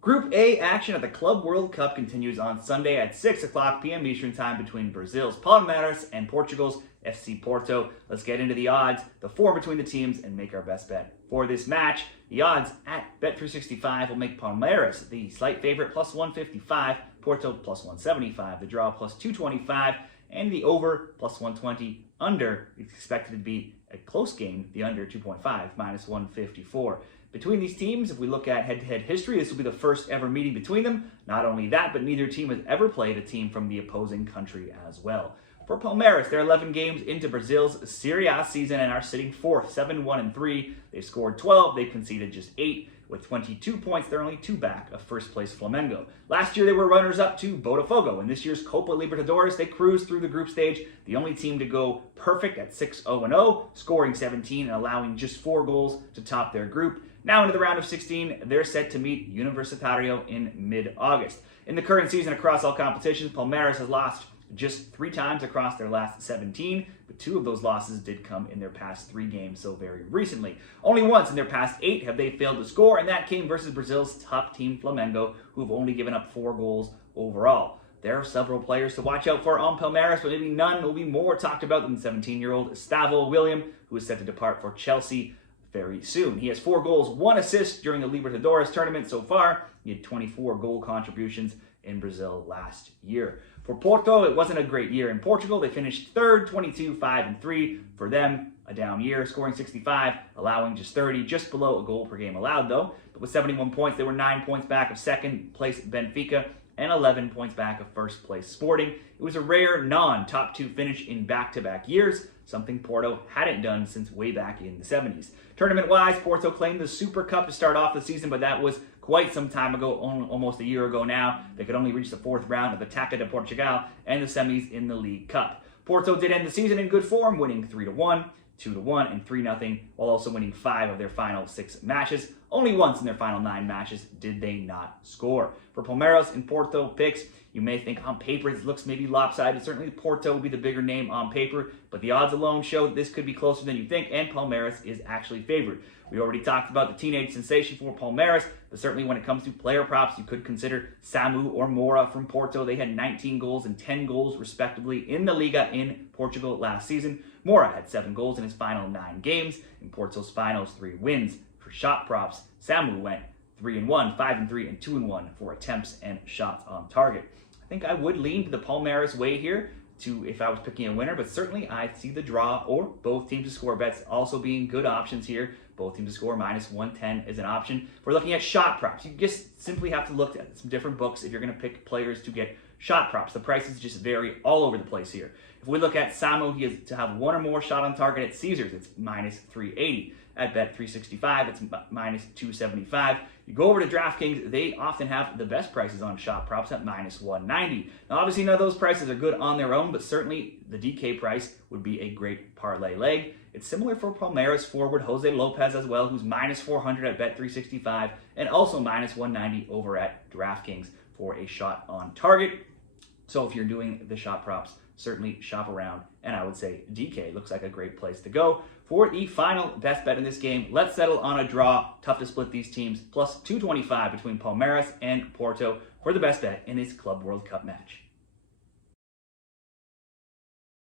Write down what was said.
Group A action at the Club World Cup continues on Sunday at 6 o'clock p.m. Eastern Time between Brazil's Palmeiras and Portugal's FC Porto. Let's get into the odds, the form between the teams, and make our best bet. For this match, the odds at Bet365 will make Palmeiras the slight favorite plus 155, Porto plus 175, the draw plus 225, and the over plus 120. Under is expected to be a close game, the under 2.5 minus 154. Between these teams, if we look at head-to-head history, this will be the first ever meeting between them. Not only that, but neither team has ever played a team from the opposing country as well. For Palmeiras, they're 11 games into Brazil's Serie A season and are sitting fourth, 7-1-3. They've scored 12, they've conceded just 8. With 22 points, they're only 2 back of first-place Flamengo. Last year, they were runners-up to Botafogo. In this year's Copa Libertadores, they cruised through the group stage, the only team to go perfect at 6-0-0, scoring 17 and allowing just 4 goals to top their group. Now into the round of 16, they're set to meet Universitario in mid-August. In the current season across all competitions, Palmeiras has lost just 3 times across their last 17, but 2 of those losses did come in their past 3 games so very recently. Only once in their past 8 have they failed to score, and that came versus Brazil's top team Flamengo, who have only given up 4 goals overall. There are several players to watch out for on Palmeiras, but maybe none will be more talked about than 17-year-old Gustavo William, who is set to depart for Chelsea very soon. He has 4 goals, 1 assist during the Libertadores tournament so far. He had 24 goal contributions in Brazil last year. For Porto, it wasn't a great year in Portugal. They finished third, 22-5-3. For them, a down year, scoring 65, allowing just 30, just below a goal per game allowed though. But with 71 points, they were 9 points back of second place Benfica and 11 points back of first place Sporting. It was a rare non-top 2 finish in back-to-back years, something Porto hadn't done since way back in the 70s. Tournament-wise, Porto claimed the Super Cup to start off the season, but that was quite some time ago, almost a year ago now. They could only reach the 4th round of the Taça de Portugal and the semis in the League Cup. Porto did end the season in good form, winning 3-1, 2-1, and 3-0, while also winning 5 of their final 6 matches. Only once in their final 9 matches did they not score. For Palmeiras and Porto picks, you may think on paper this looks maybe lopsided. Certainly Porto will be the bigger name on paper, but the odds alone show that this could be closer than you think, and Palmeiras is actually favored. We already talked about the teenage sensation for Palmeiras, but certainly when it comes to player props, you could consider Samu or Moura from Porto. They had 19 goals and 10 goals respectively in the Liga in Portugal last season. Moura had 7 goals in his final 9 games. In Porto's finals, 3 wins. For shot props, Samu went 3-1, 5-3, and 2-1 for attempts and shots on target. I think I would lean to the Palmeiras way here if I was picking a winner, but certainly I see the draw or both teams to score bets also being good options here. Both teams to score minus 110 is an option. If we're looking at shot props, you just simply have to look at some different books if you're going to pick players to get shot props. The prices just vary all over the place here. If we look at Samu, he has to have 1 or more shot on target at Caesars. It's minus 380. At Bet365, it's minus 275. You go over to DraftKings, they often have the best prices on shot props at minus 190. Now, obviously, none of those prices are good on their own, but certainly the DK price would be a great parlay leg. It's similar for Palmeiras forward Jose Lopez as well, who's minus 400 at Bet365 and also minus 190 over at DraftKings for a shot on target. So if you're doing the shot props, certainly shop around, and I would say DK looks like a great place to go. For the final best bet in this game, let's settle on a draw. Tough to split these teams, plus 225 between Palmeiras and Porto for the best bet in this Club World Cup match.